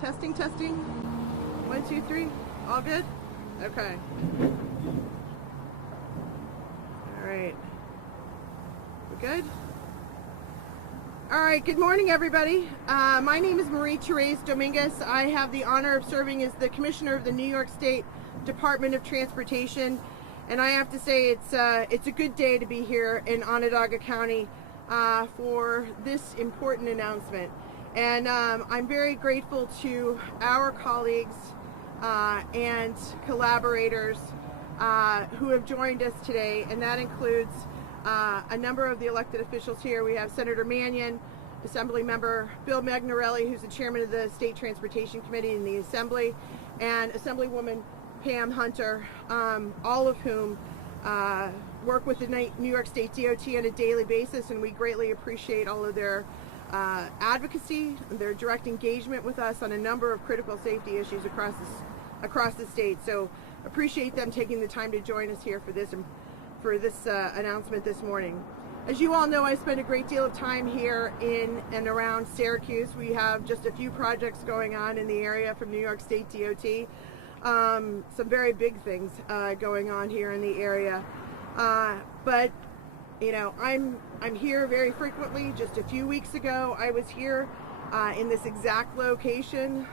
Testing, testing. 1, 2, 3. All good? Okay. All right. We good? All right. Good morning, everybody. My name is Marie-Therese Dominguez. I have the honor of serving as the Commissioner of the New York State Department of Transportation. And I have to say it's a good day to be here in Onondaga County for this important announcement. And I'm very grateful to our colleagues and collaborators who have joined us today, and that includes a number of the elected officials here. We have Senator Mannion, Assembly Member Bill Magnarelli, who's the chairman of the State Transportation Committee in the Assembly, and Assemblywoman Pam Hunter, all of whom work with the New York State DOT on a daily basis, and we greatly appreciate all of their advocacy, their direct engagement with us on a number of critical safety issues across the state. So appreciate them taking the time to join us here for this announcement this morning. As you all know, I spend a great deal of time here in and around Syracuse. We have just a few projects going on in the area from New York State DOT. Some very big things going on here in the area. But you know, I'm here very frequently. Just a few weeks ago, I was here in this exact location,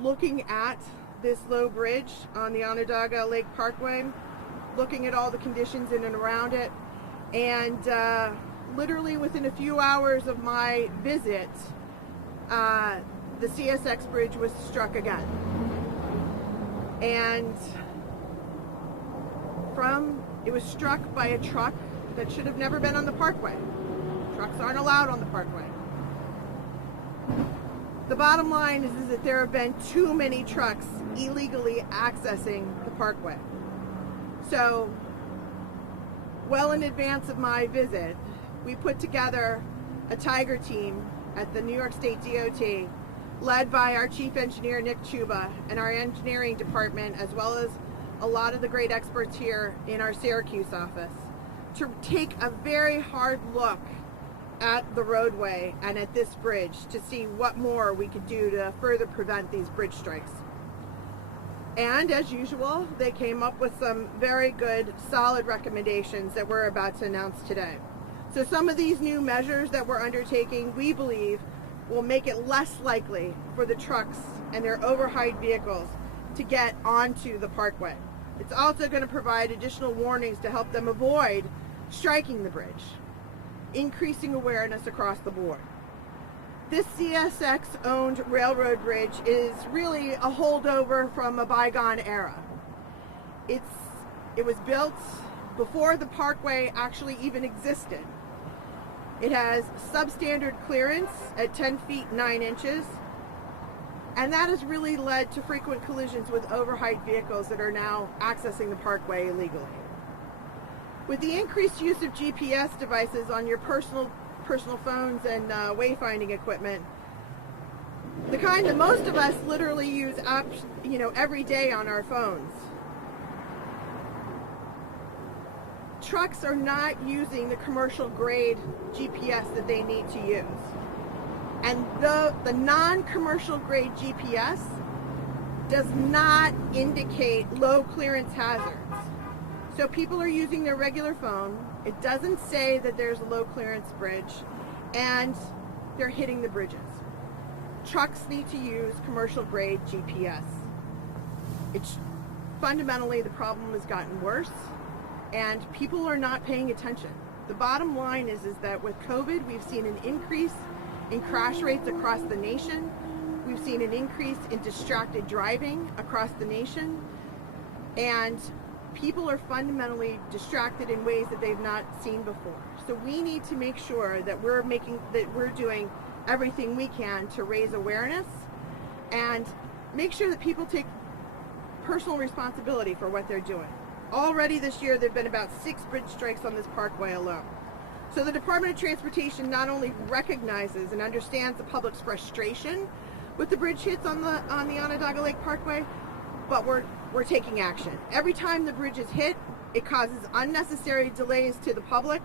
looking at this low bridge on the Onondaga Lake Parkway, looking at all the conditions in and around it, and literally within a few hours of my visit, the CSX bridge was struck again. And it was struck by a truck that should have never been on the parkway. Trucks aren't allowed on the parkway. The bottom line is that there have been too many trucks illegally accessing the parkway. So, well in advance of my visit, we put together a Tiger team at the New York State DOT, led by our Chief Engineer, Nick Chuba, and our engineering department, as well as a lot of the great experts here in our Syracuse office, to take a very hard look at the roadway and at this bridge to see what more we could do to further prevent these bridge strikes. And as usual, they came up with some very good, solid recommendations that we're about to announce today. So some of these new measures that we're undertaking, we believe, will make it less likely for the trucks and their overheight vehicles to get onto the parkway. It's also going to provide additional warnings to help them avoid striking the bridge, increasing awareness across the board. This CSX-owned railroad bridge is really a holdover from a bygone era. It was built before the parkway actually even existed. It has substandard clearance at 10 feet 9 inches, and that has really led to frequent collisions with overheight vehicles that are now accessing the parkway illegally. With the increased use of GPS devices on your personal phones and wayfinding equipment, the kind that most of us literally use every day on our phones, trucks are not using the commercial grade GPS that they need to use. And the non-commercial grade GPS does not indicate low clearance hazards. So people are using their regular phone. It doesn't say that there's a low clearance bridge, and they're hitting the bridges. Trucks need to use commercial grade GPS. Fundamentally, the problem has gotten worse, and people are not paying attention. The bottom line is that with COVID, we've seen an increase in crash rates across the nation. We've seen an increase in distracted driving across the nation, and people are fundamentally distracted in ways that they've not seen before. So we need to make sure that we're doing everything we can to raise awareness and make sure that people take personal responsibility for what they're doing. Already this year, there have been about 6 bridge strikes on this parkway alone. So the Department of Transportation not only recognizes and understands the public's frustration with the bridge hits on the Onondaga Lake Parkway, but we're taking action. Every time the bridge is hit, it causes unnecessary delays to the public,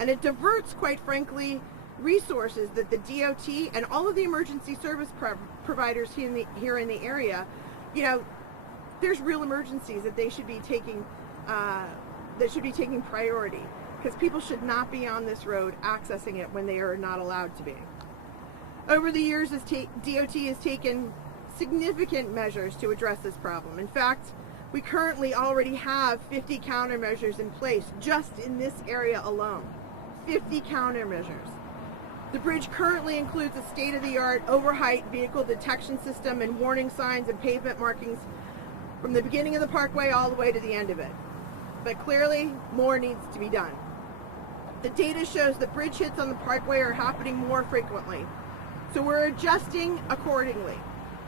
and it diverts, quite frankly, resources that the DOT and all of the emergency service providers here in the area, you know, there's real emergencies that they should be taking priority, because people should not be on this road accessing it when they are not allowed to be. Over the years, DOT has taken significant measures to address this problem. In fact, we currently already have 50 countermeasures in place just in this area alone. 50 countermeasures. The bridge currently includes a state-of-the-art overheight vehicle detection system and warning signs and pavement markings from the beginning of the parkway all the way to the end of it. But clearly, more needs to be done. The data shows that bridge hits on the parkway are happening more frequently, so we're adjusting accordingly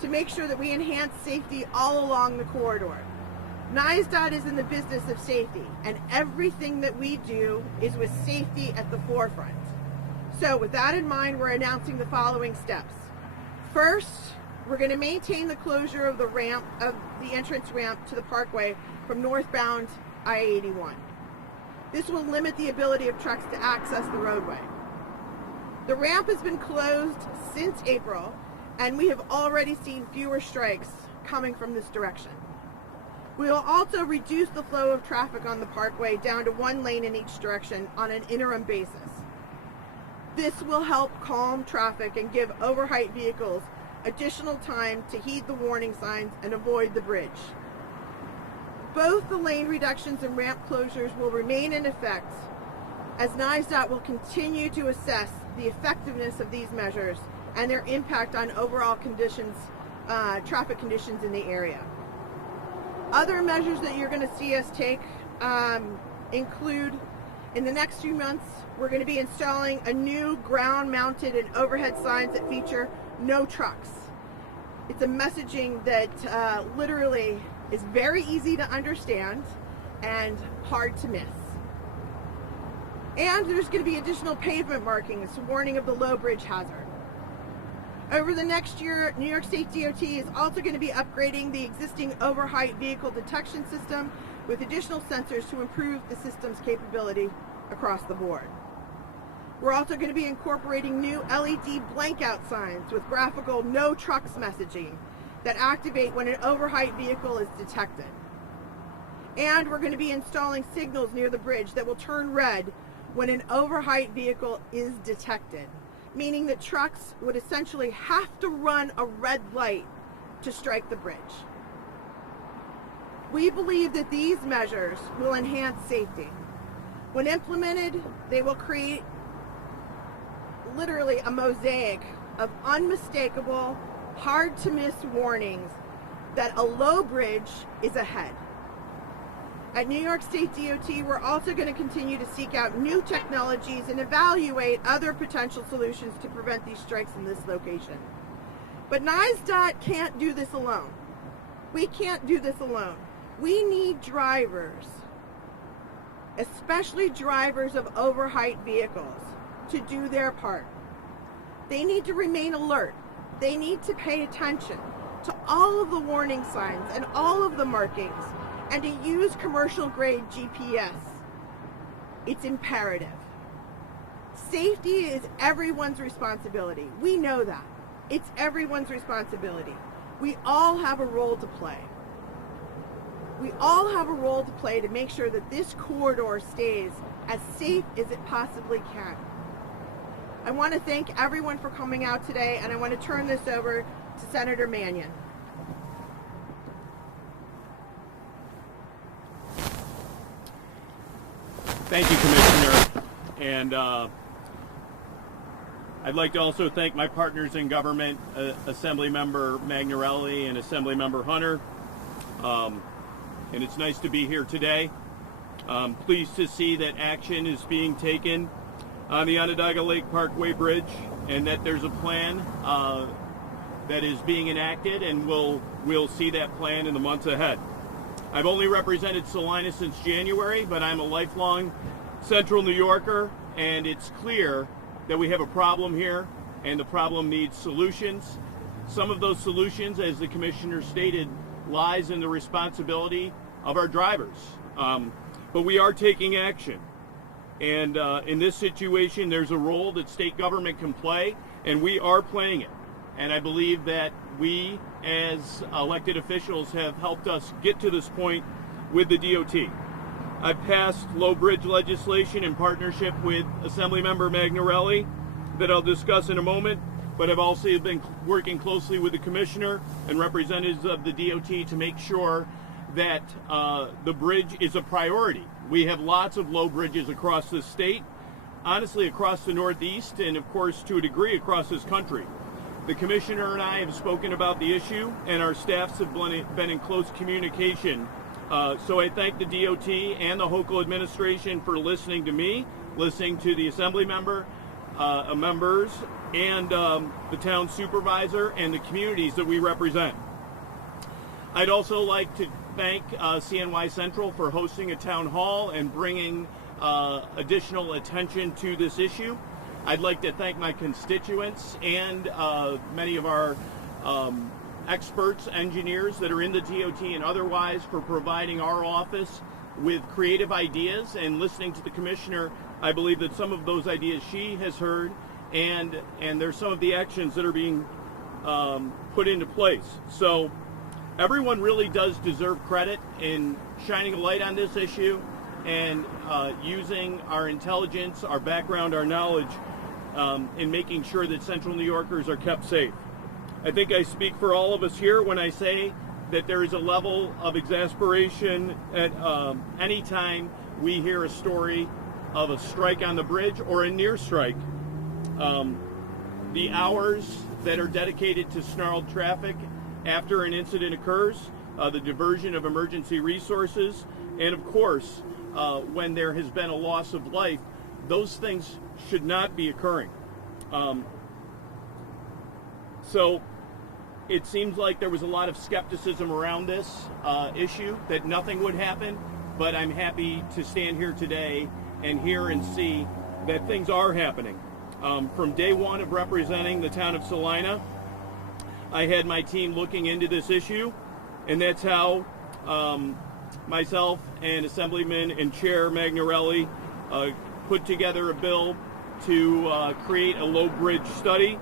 to make sure that we enhance safety all along the corridor. NYSDOT is in the business of safety, and everything that we do is with safety at the forefront. So with that in mind, we're announcing the following steps. First, we're going to maintain the closure of the entrance ramp to the parkway from northbound I-81. This will limit the ability of trucks to access the roadway. The ramp has been closed since April, and we have already seen fewer strikes coming from this direction. We will also reduce the flow of traffic on the parkway down to one lane in each direction on an interim basis. This will help calm traffic and give overheight vehicles additional time to heed the warning signs and avoid the bridge. Both the lane reductions and ramp closures will remain in effect, as NYSDOT will continue to assess the effectiveness of these measures and their impact on overall conditions, traffic conditions in the area. Other measures that you're going to see us take include, in the next few months, we're going to be installing a new ground-mounted and overhead signs that feature no trucks. It's a messaging that literally is very easy to understand and hard to miss. And there's going to be additional pavement markings warning of the low bridge hazard. Over the next year, New York State DOT is also going to be upgrading the existing overheight vehicle detection system with additional sensors to improve the system's capability across the board. We're also going to be incorporating new LED blankout signs with graphical no trucks messaging that activate when an overheight vehicle is detected. And we're going to be installing signals near the bridge that will turn red when an overheight vehicle is detected, meaning that trucks would essentially have to run a red light to strike the bridge. We believe that these measures will enhance safety. When implemented, they will create literally a mosaic of unmistakable, hard to miss warnings that a low bridge is ahead. At New York State DOT, we're also going to continue to seek out new technologies and evaluate other potential solutions to prevent these strikes in this location. But NYSDOT can't do this alone. We can't do this alone. We need drivers, especially drivers of overheight vehicles, to do their part. They need to remain alert. They need to pay attention to all of the warning signs and all of the markings, and to use commercial grade GPS. It's imperative. Safety is everyone's responsibility. We know that. It's everyone's responsibility. We all have a role to play. We all have a role to play to make sure that this corridor stays as safe as it possibly can. I want to thank everyone for coming out today, and I want to turn this over to Senator Mannion. Thank you, Commissioner. And I'd like to also thank my partners in government, Assemblymember Magnarelli and Assemblymember Hunter. And it's nice to be here today. Pleased to see that action is being taken on the Onondaga Lake Parkway Bridge, and that there's a plan that is being enacted, and we'll see that plan in the months ahead. I've only represented Salina since January, but I'm a lifelong Central New Yorker, and it's clear that we have a problem here, and the problem needs solutions. Some of those solutions, as the Commissioner stated, lies in the responsibility of our drivers. But we are taking action. And in this situation, there's a role that state government can play, and we are playing it. And I believe that we, as elected officials, have helped us get to this point with the DOT. I've passed low bridge legislation in partnership with Assemblymember Magnarelli that I'll discuss in a moment, but I've also been working closely with the commissioner and representatives of the DOT to make sure that the bridge is a priority. We have lots of low bridges across the state, honestly across the Northeast, and of course to a degree across this country. The commissioner and I have spoken about the issue, and our staffs have been in close communication. So I thank the DOT and the Hochul administration for listening to me, listening to the assembly members, and the town supervisor and the communities that we represent. I'd also like to thank CNY Central for hosting a town hall and bringing additional attention to this issue. I'd like to thank my constituents and many of our experts, engineers that are in the DOT and otherwise for providing our office with creative ideas and listening to the commissioner. I believe that some of those ideas she has heard, and there's some of the actions that are being put into place. So everyone really does deserve credit in shining a light on this issue and using our intelligence, our background, our knowledge in making sure that Central New Yorkers are kept safe. I think I speak for all of us here when I say that there is a level of exasperation at any time we hear a story of a strike on the bridge or a near strike. The hours that are dedicated to snarled traffic after an incident occurs, the diversion of emergency resources, and of course, when there has been a loss of life, those things should not be occurring. So it seems like there was a lot of skepticism around this issue, that nothing would happen, but I'm happy to stand here today and hear and see that things are happening. From day one of representing the town of Salina, I had my team looking into this issue, and that's how myself and Assemblyman and Chair Magnarelli put together a bill to create a low bridge study.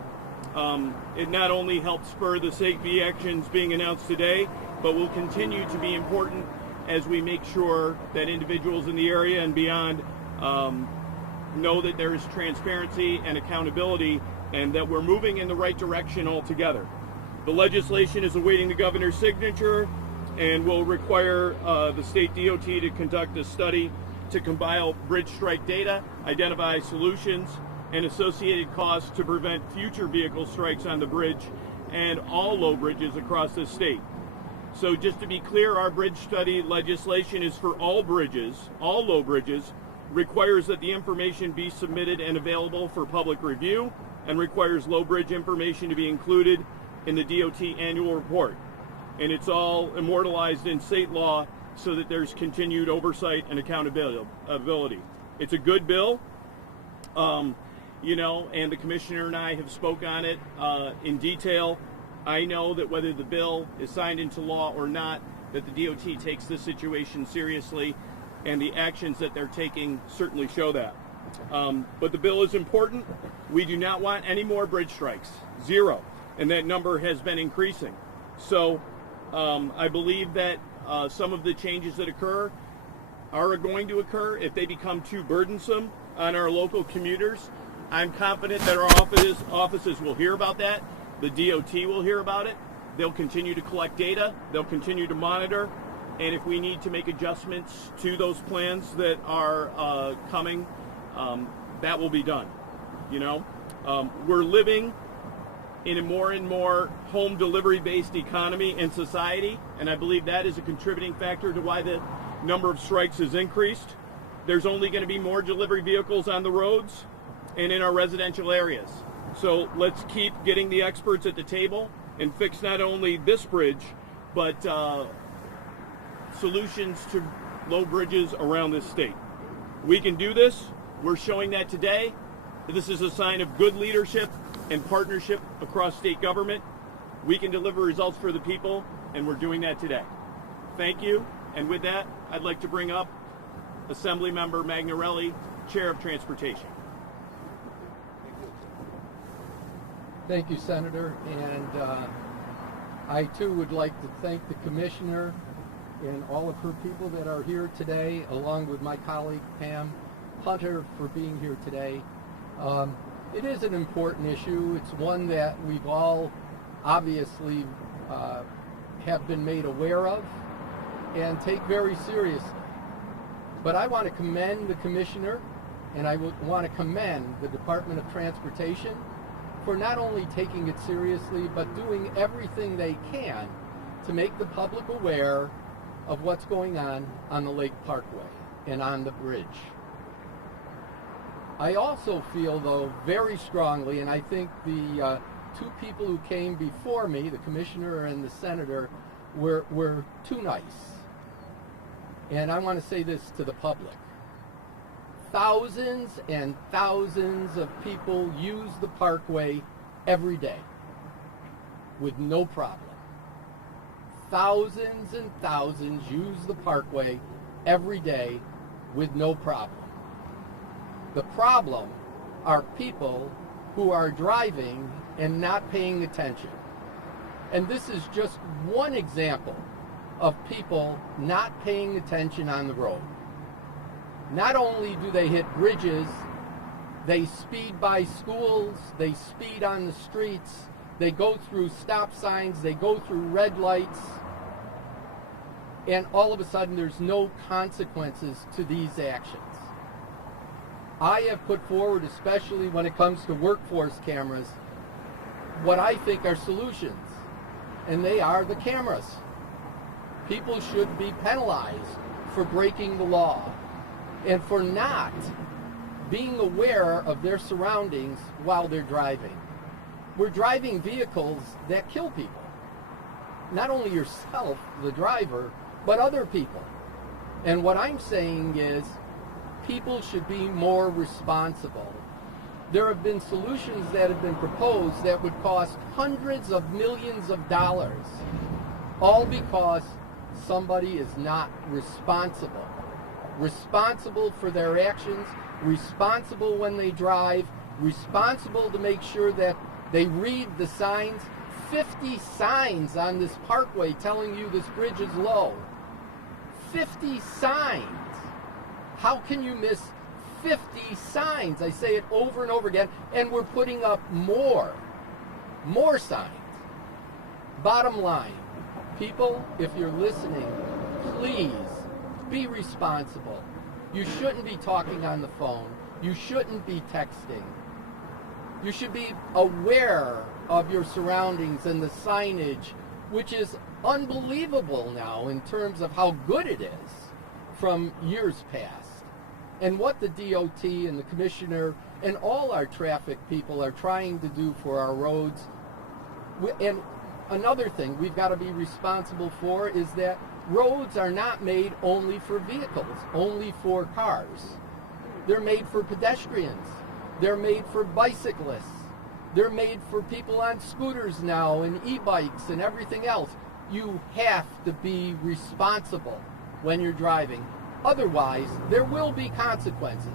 It not only helped spur the safety actions being announced today, but will continue to be important as we make sure that individuals in the area and beyond know that there is transparency and accountability and that we're moving in the right direction altogether. The legislation is awaiting the governor's signature and will require the state DOT to conduct a study to compile bridge strike data, identify solutions, and associated costs to prevent future vehicle strikes on the bridge and all low bridges across the state. So just to be clear, our bridge study legislation is for all bridges, all low bridges, requires that the information be submitted and available for public review, and requires low bridge information to be included in the DOT annual report. And it's all immortalized in state law so that there's continued oversight and accountability. It's a good bill. And the commissioner and I have spoke on it in detail. I know that whether the bill is signed into law or not, that the DOT takes this situation seriously, and the actions that they're taking certainly show that. But the bill is important. We do not want any more bridge strikes, zero, and that number has been increasing. So I believe that some of the changes that occur are going to occur if they become too burdensome on our local commuters. I'm confident that our offices will hear about that. The DOT will hear about it. They'll continue to collect data. They'll continue to monitor. And if we need to make adjustments to those plans that are coming, that will be done. We're living in a more and more home delivery-based economy and society, and I believe that is a contributing factor to why the number of strikes has increased. There's only going to be more delivery vehicles on the roads and in our residential areas. So let's keep getting the experts at the table and fix not only this bridge, but solutions to low bridges around this state. We can do this. We're showing that today. This is a sign of good leadership and partnership across state government. We can deliver results for the people, and we're doing that today. Thank you. And with that, I'd like to bring up Assemblymember Magnarelli Chair of Transportation. Thank you, Senator, and I too would like to thank the Commissioner and all of her people that are here today, along with my colleague Pam Hunter for being here today. It is an important issue. It's one that we've all obviously have been made aware of and take very seriously. But I want to commend the Commissioner, and I want to commend the Department of Transportation for not only taking it seriously, but doing everything they can to make the public aware of what's going on the Lake Parkway and on the bridge. I also feel, though, very strongly, and I think the two people who came before me, the Commissioner and the Senator, were too nice. And I want to say this to the public. Thousands and thousands of people use the Parkway every day with no problem. Thousands and thousands use the Parkway every day with no problem. The problem are people who are driving and not paying attention. And this is just one example of people not paying attention on the road. Not only do they hit bridges, they speed by schools, they speed on the streets, they go through stop signs, they go through red lights, and all of a sudden there's no consequences to these actions. I have put forward, especially when it comes to workforce cameras, what I think are solutions, and they are the cameras. People should be penalized for breaking the law and for not being aware of their surroundings while they're driving. We're driving vehicles that kill people. Not only yourself, the driver, but other people. And what I'm saying is people should be more responsible. There have been solutions that have been proposed that would cost hundreds of millions of dollars, all because somebody is not responsible. Responsible for their actions, responsible when they drive, responsible to make sure that they read the signs. 50 signs on this parkway telling you this bridge is low. 50 signs. How can you miss 50 signs? I say it over and over again, and we're putting up more signs. Bottom line, people, if you're listening, please be responsible. You shouldn't be talking on the phone. You shouldn't be texting. You should be aware of your surroundings and the signage, which is unbelievable now in terms of how good it is from years past. And what the DOT and the Commissioner and all our traffic people are trying to do for our roads. And another thing we've got to be responsible for is that roads are not made only for vehicles, only for cars. They're made for pedestrians. They're made for bicyclists. They're made for people on scooters now and e-bikes and everything else. You have to be responsible when you're driving. Otherwise, there will be consequences.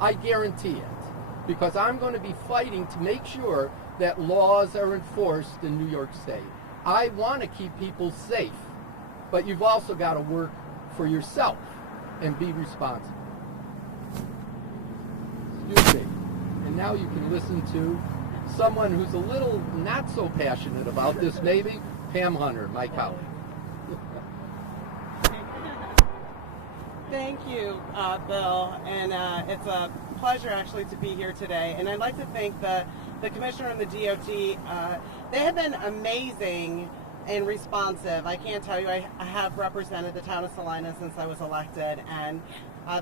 I guarantee it. Because I'm going to be fighting to make sure that laws are enforced in New York State. I want to keep people safe. But you've also got to work for yourself and be responsible. Excuse me. And now you can listen to someone who's a little not so passionate about this, maybe, Pam Hunter, my colleague. Thank you, Bill, and it's a pleasure actually to be here today. And I'd like to thank the Commissioner and the DOT. They have been amazing and responsive. I can't tell you, I have represented the town of Salina since I was elected, and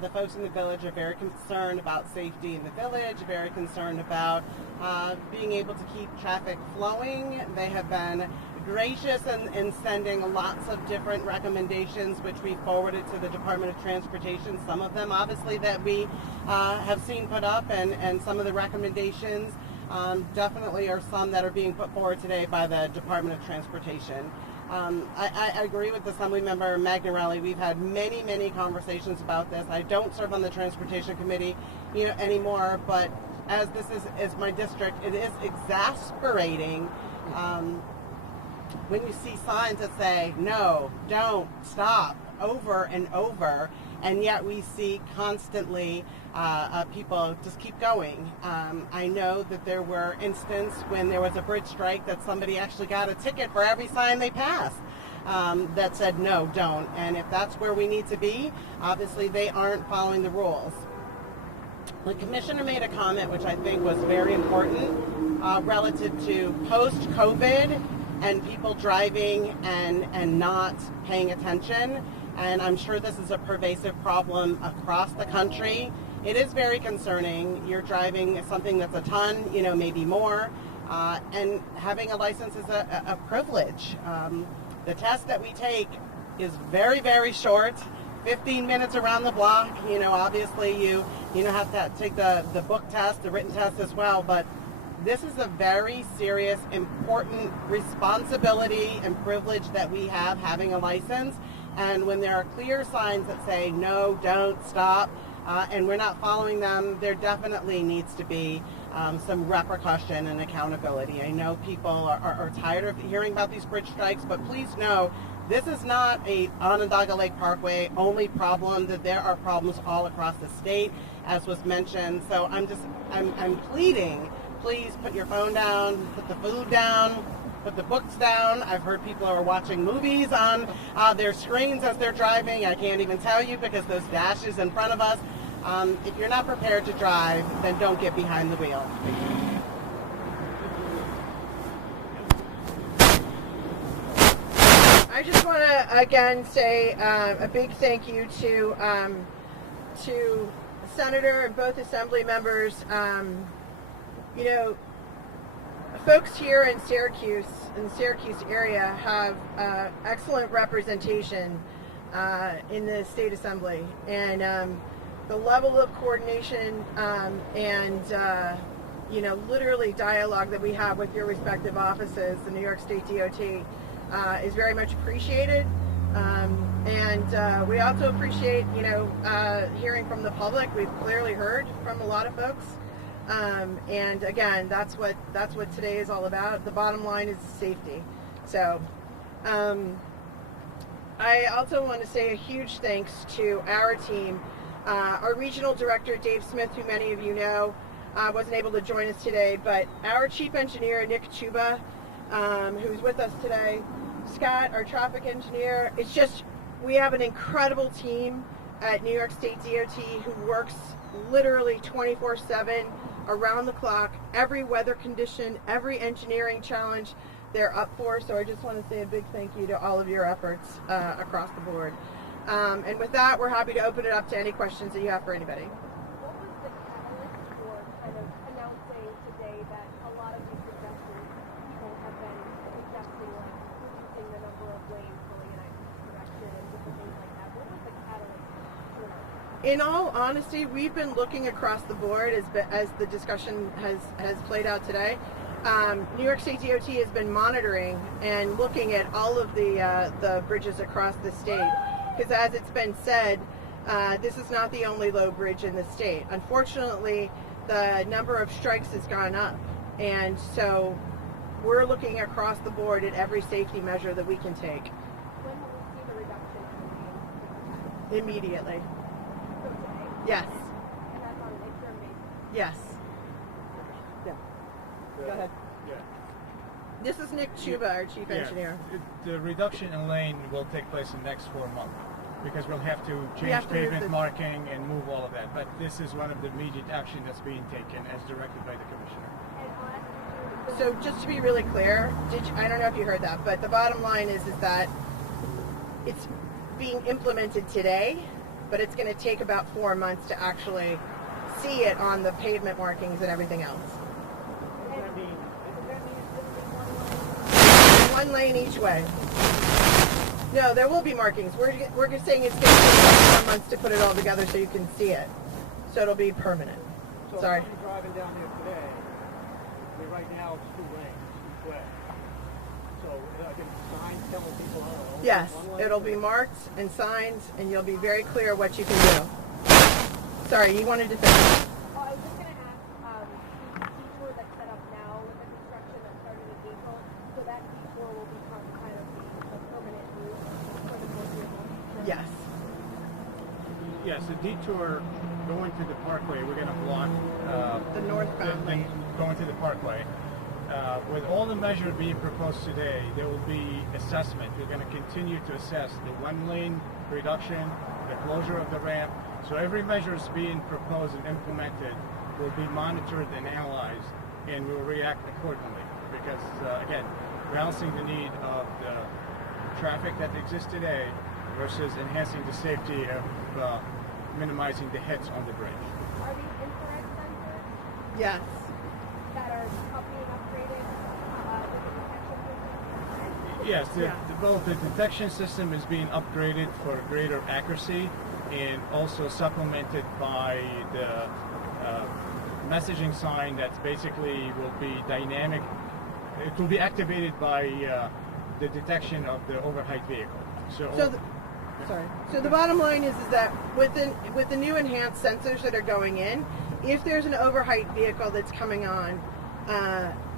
the folks in the village are very concerned about safety in the village, very concerned about being able to keep traffic flowing. They have been gracious in sending lots of different recommendations, which we forwarded to the Department of Transportation. Some of them, obviously, that we have seen put up, and some of the recommendations definitely are some that are being put forward today by the Department of Transportation. I agree with Assemblymember Magnarelli. We've had many conversations about this. I don't serve on the Transportation Committee, anymore, but as this is my district, it is exasperating when you see signs that say, no, don't, stop, over and over, and yet we see constantly people just keep going. I know that there were instances when there was a bridge strike that somebody actually got a ticket for every sign they passed that said, no, don't. And if that's where we need to be, obviously they aren't following the rules. The commissioner made a comment which I think was very important relative to post-COVID and people driving and not paying attention. And I'm sure this is a pervasive problem across the country. It is very concerning. You're driving something that's a ton, maybe more, and having a license is a privilege. The test that we take is very short, 15 minutes around the block. Obviously you have to take the book test, the written test as well, but this is a very serious, important responsibility and privilege that we have having a license. And when there are clear signs that say, no, don't, stop, and we're not following them, there definitely needs to be some repercussion and accountability. I know people are tired of hearing about these bridge strikes, but please know, this is not a Onondaga Lake Parkway only problem, that there are problems all across the state, as was mentioned. So I'm pleading, please put your phone down, put the food down, put the books down. I've heard people are watching movies on their screens as they're driving. I can't even tell you because those dashes in front of us. If you're not prepared to drive, then don't get behind the wheel. I just want to again say a big thank you to the Senator and both Assembly members. Folks here in the Syracuse area, have excellent representation in the State Assembly, and the level of coordination and literally dialogue that we have with your respective offices, the New York State DOT, is very much appreciated. And we also appreciate, hearing from the public. We've clearly heard from a lot of folks. And again, that's what today is all about. The bottom line is safety. So I also want to say a huge thanks to our team. Our regional director, Dave Smith, who many of you know, wasn't able to join us today, but our chief engineer, Nick Chuba, who's with us today, Scott, our traffic engineer. It's just, we have an incredible team at New York State DOT who works literally 24/7, around the clock, every weather condition, every engineering challenge they're up for. So I just want to say a big thank you to all of your efforts across the board. And with that, we're happy to open it up to any questions that you have for anybody. What was the catalyst for kind of announcing today that a lot of these suggestions people have been suggesting, like reducing the number of lanes going in each direction and different things like that? What was the catalyst for that? In all honesty, we've been looking across the board as the discussion has played out today. New York State DOT has been monitoring and looking at all of the bridges across the state, because as it's been said, this is not the only low bridge in the state. Unfortunately, the number of strikes has gone up, and so we're looking across the board at every safety measure that we can take. When will we see the reduction in the Immediately. So today? Yes. And that's on an interim basis? Yes. Yeah. Go ahead. Yeah. This is Nick Chuba, our chief engineer. The reduction in lane will take place in the next 4 months because we'll have to change have to move pavement the- marking and move all of that. But this is one of the immediate action that's being taken as directed by the commissioner. And I'll ask you So just to be really clear, I don't know if you heard that, but the bottom line is that it's being implemented today, but it's going to take about 4 months to actually see it on the pavement markings and everything else. One lane each way. No, there will be markings. We're just saying it's going to take 4 months to put it all together so you can see it. So it'll be permanent. So Sorry. if you're driving down here today, right now it's 2 lanes each way. So I can sign telling people, oh, Yes, one lane? it'll be marked and signed, and you'll be very clear what you can do. Sorry, you wanted to finish. Oh, I was just going to ask, the detour that's set up now with the construction that started in April, so that detour will become kind of the permanent route for the foreseeable future? Yes. Yes, the detour going to the parkway, we're going to block The northbound lane. going to the parkway. With all the measures being proposed today, there will be assessment. We're going to continue to assess the one-lane reduction, the closure of the ramp. So every measure is being proposed and implemented will be monitored and analyzed, and we'll react accordingly. Because again, balancing the need of the traffic that exists today versus enhancing the safety of minimizing the hits on the bridge. Are these infrared sensors Yes. that are being upgraded with the detection system? Yes, Yeah. both the detection system is being upgraded for greater accuracy and also supplemented by the messaging sign that basically will be dynamic. It will be activated by the detection of the overhead vehicle. So the bottom line is that with the new enhanced sensors that are going in, if there's an overheight vehicle that's coming on,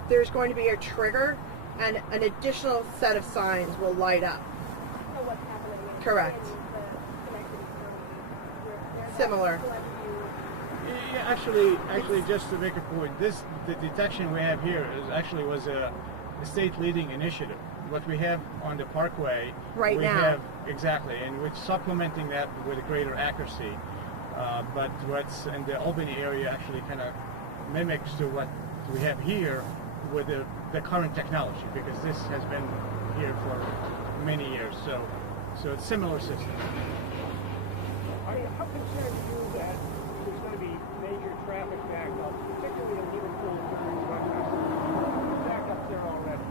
there's going to be a trigger, and an additional set of signs will light up. So what's happening in Correct. in the Schenectady County? Similar. Yeah, actually, just to make a point, the detection we have here was a state leading initiative. What we have on the parkway Right we now. have exactly, and we're supplementing that with a greater accuracy. But what's in the Albany area actually kind of mimics to what we have here with the current technology, because this has been here for many years. So it's similar system. How concerned are you that there's going to be major traffic backups, particularly in Liverpool during rush hour? Backups there already.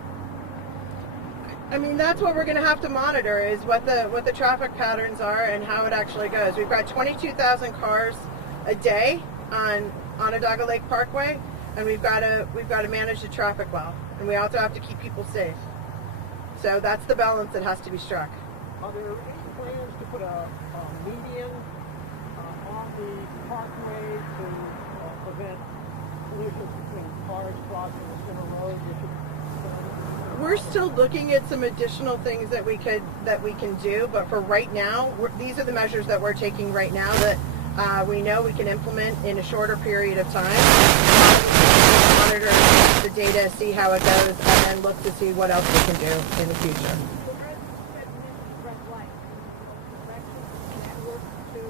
I mean, that's what we're going to have to monitor, is what the traffic patterns are and how it actually goes. We've got 22,000 cars a day on Onondaga Lake Parkway, and we've got to manage the traffic well, and we also have to keep people safe. So that's the balance that has to be struck. Are there any plans to put a median on the parkway to prevent collisions between cars crossing the center road? We're still looking at some additional things that we can do, but for right now, these are the measures that we're taking right now that we know we can implement in a shorter period of time. Monitor the data, see how it goes, and then look to see what else we can do in the future. The red light, correct? And that works to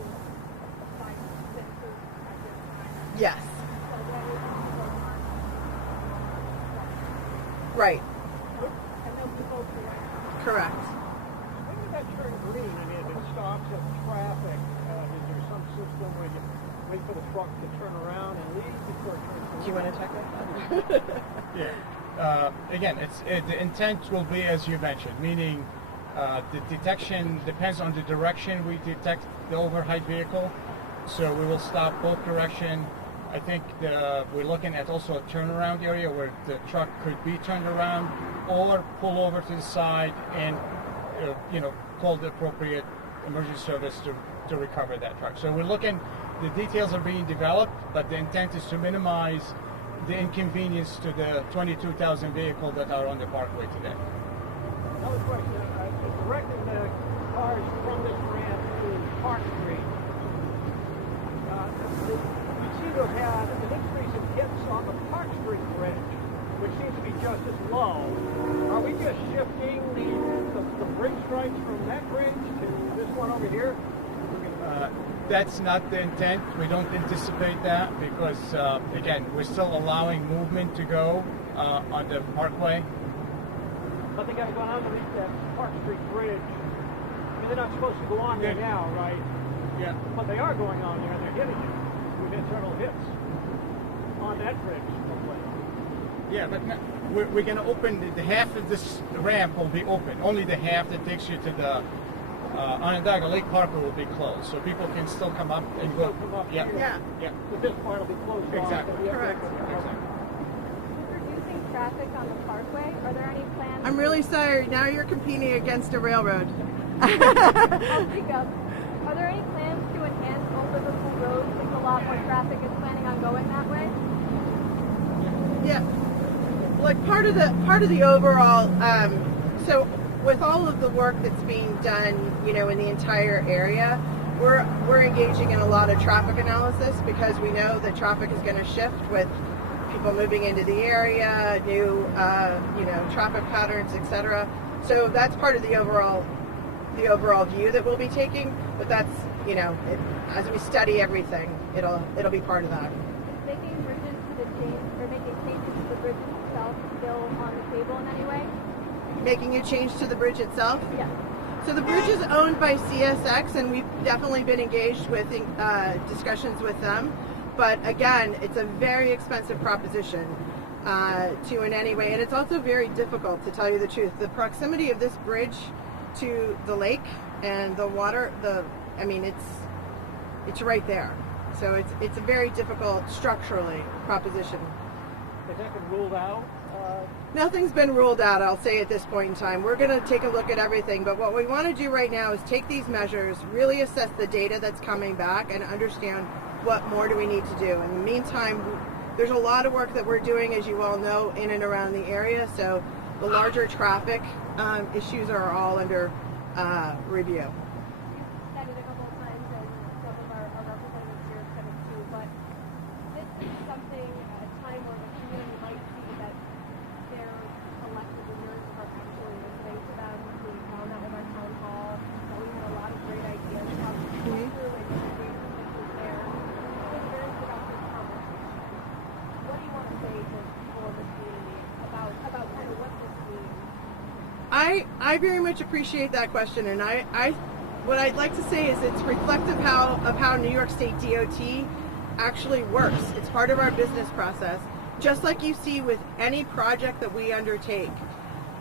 apply sensors at this time. Yes, So that is right, and they'll be both direct. correct. When did that turn green? I mean, if it stops at traffic, is there some system where you wait for the truck to turn around and leave before it turns green? Do you want to check that? Yeah. Again, the intent will be as you mentioned, meaning the detection depends on the direction we detect the overhead vehicle. So we will stop both direction. I think we're looking at also a turnaround area where the truck could be turned around or pull over to the side and call the appropriate emergency service to recover that truck. So we're looking. The details are being developed, but the intent is to minimize the inconvenience to the 22,000 vehicles that are on the parkway today. Another question, directing the cars from this ramp to Park Street, we seem to have had an increase in hits on the Park Street Bridge, which seems to be just as low. Are we just shifting the bridge stripes from that bridge to this one over here? That's not the intent. We don't anticipate that because, again, we're still allowing movement to go on the parkway. But they got to go underneath that Park Street Bridge. I mean, they're not supposed to go on there now, right? Yeah. But they are going on there. They're hitting it with internal hits on that bridge. Yeah, but we're going to open the half of this ramp will be open. Only the half that takes you to the Onondaga Lake Parkway will be closed, so people can still come up and go. Come up Yeah. here. Yeah. Yeah. But this part will be closed off. Exactly. and the other- Correct. Exactly. Reducing traffic on the Parkway. Are there any plans? I'm really sorry. Now you're competing against a railroad. I'll speak up. Are there any plans to enhance Old Liverpool Road? Since a lot more traffic is planning on going that way. Yeah, like part of the overall. So with all of the work that's being done, you know, in the entire area, we're engaging in a lot of traffic analysis because we know that traffic is going to shift with people moving into the area, new you know, traffic patterns, etc. So that's part of the overall view that we'll be taking. But that's, you know, as we study everything, it'll be part of that. Is making bridges to the change or making changes to the bridge itself still on the table in any way? Making a change to the bridge itself? Yes. So the bridge is owned by CSX, and we've definitely been engaged with discussions with them. But again, it's a very expensive proposition to in any way, and it's also very difficult, to tell you the truth. The proximity of this bridge to the lake and the water, I mean, it's right there. So it's a very difficult structurally proposition. Has that been ruled out? Nothing's been ruled out, I'll say, at this point in time. We're going to take a look at everything, but what we want to do right now is take these measures, really assess the data that's coming back, and understand what more do we need to do. In the meantime, there's a lot of work that we're doing, as you all know, in and around the area, so the larger traffic issues are all under review. You've said it a couple of times, and some of our representatives here have said it too, but this is something, a time where the community might see that their elected leaders are actually listening to them. We found that with our town hall, that we had a lot of great ideas how to go through and engage the issues there. It was very productive conversation. What do you want to say to people in the community about kind of what this means? I very much appreciate that question, and what I'd like to say is it's reflective of how New York State DOT actually works. It's part of our business process. Just like you see with any project that we undertake,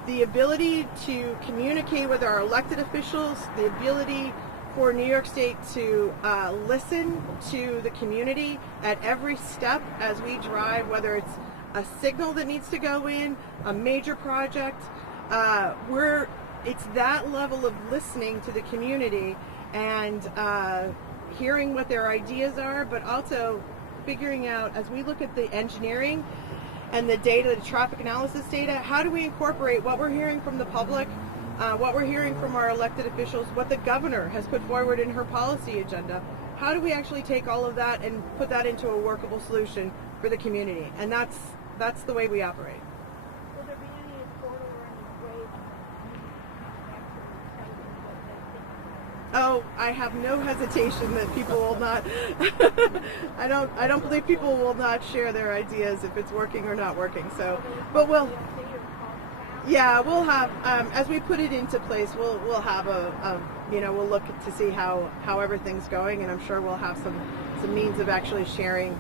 the ability to communicate with our elected officials, the ability for New York State to listen to the community at every step as we drive, whether it's a signal that needs to go in, a major project, it's that level of listening to the community and hearing what their ideas are, but also figuring out, as we look at the engineering and the data, the traffic analysis data, how do we incorporate what we're hearing from the public, what we're hearing from our elected officials, what the governor has put forward in her policy agenda. How do we actually take all of that and put that into a workable solution for the community? And that's the way we operate. Will there be any portal or any way Oh, I have no hesitation that people will not. I don't believe people will not share their ideas if it's working or not working. So, but we'll have as we put it into place, we'll have we'll look to see how everything's going, and I'm sure we'll have some means of actually sharing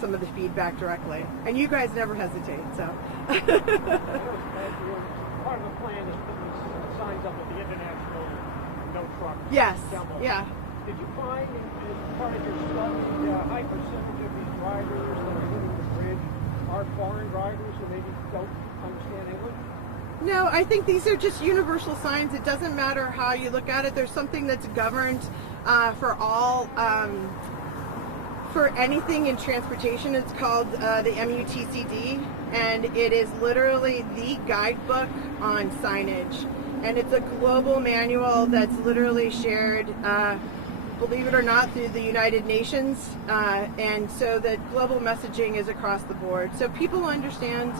some of the feedback directly. And you guys never hesitate, so. Part of the plan is putting signs up at the International No Truck. Yes. Jumbo. Yeah. Did you find, as part of your study, a high percentage of these drivers that are hitting the bridge are foreign drivers who maybe don't understand English? No, I think these are just universal signs. It doesn't matter how you look at it. There's something that's governed for all, for anything in transportation. It's called the MUTCD, and it is literally the guidebook on signage. And it's a global manual that's literally shared, believe it or not, through the United Nations. And so that global messaging is across the board. So people understand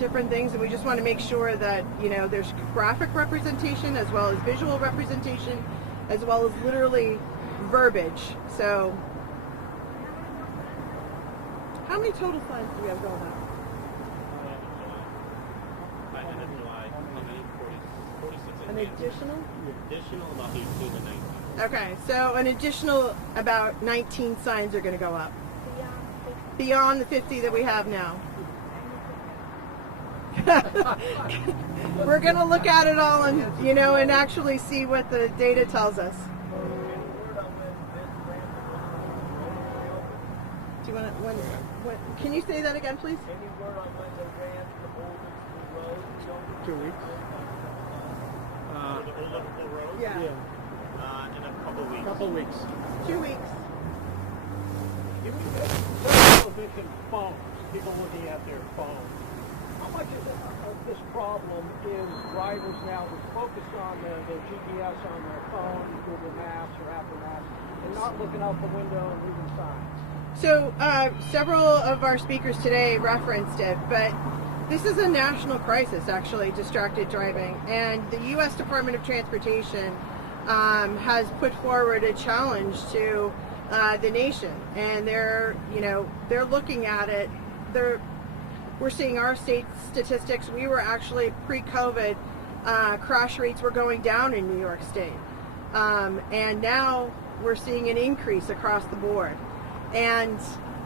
different things, and we just want to make sure that, there's graphic representation as well as visual representation, as well as literally verbiage. So how many total signs do we have going up? An additional? Additional about 18 to 19. Okay, so an additional about 19 signs are going to go up. Beyond the 50 that we have now. We're going to look at it all and, and actually see what the data tells us. Do you want to, Can you say that again, please? Any word on when the ramp to Old Liverpool Road is going? 2 weeks. The Old Liverpool Road? Yeah. In a couple of weeks. Couple weeks. 2 weeks. Television phones, people looking at their phones. How much of this problem is drivers now who focus on their GPS on their phone, Google Maps or Apple Maps, and not looking out the window and reading signs? So several of our speakers today referenced it, but this is a national crisis, actually, distracted driving. And the U.S. Department of Transportation has put forward a challenge to the nation, and they're looking at it. We're seeing our state statistics. We were actually pre-COVID, crash rates were going down in New York State, and now we're seeing an increase across the board. And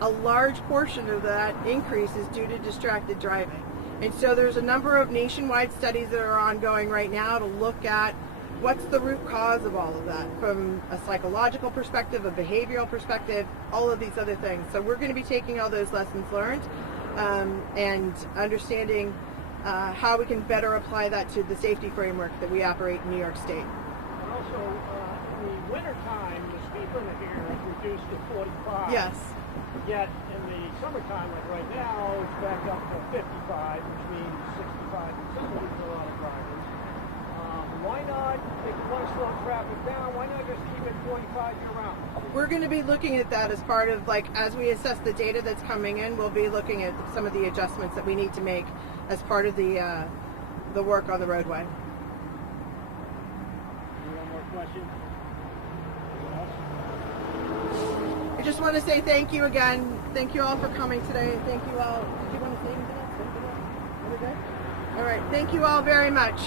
a large portion of that increase is due to distracted driving. And so there's a number of nationwide studies that are ongoing right now to look at what's the root cause of all of that from a psychological perspective, a behavioral perspective, all of these other things. So we're going to be taking all those lessons learned and understanding how we can better apply that to the safety framework that we operate in New York State. And also, in the wintertime, the speed limit here is reduced to 45. Yes. Yet in the summertime, like right now, it's back up to 55, which means 65 in some ways for a lot of drivers. Why not, if you want to slow traffic down, why not just keep it 45 year-round? We're going to be looking at that as part of, as we assess the data that's coming in, we'll be looking at some of the adjustments that we need to make as part of the work on the roadway. One more question? I just want to say thank you again. Thank you all for coming today. Thank you all. Did you want to say anything else? We're good? All right. Thank you all very much.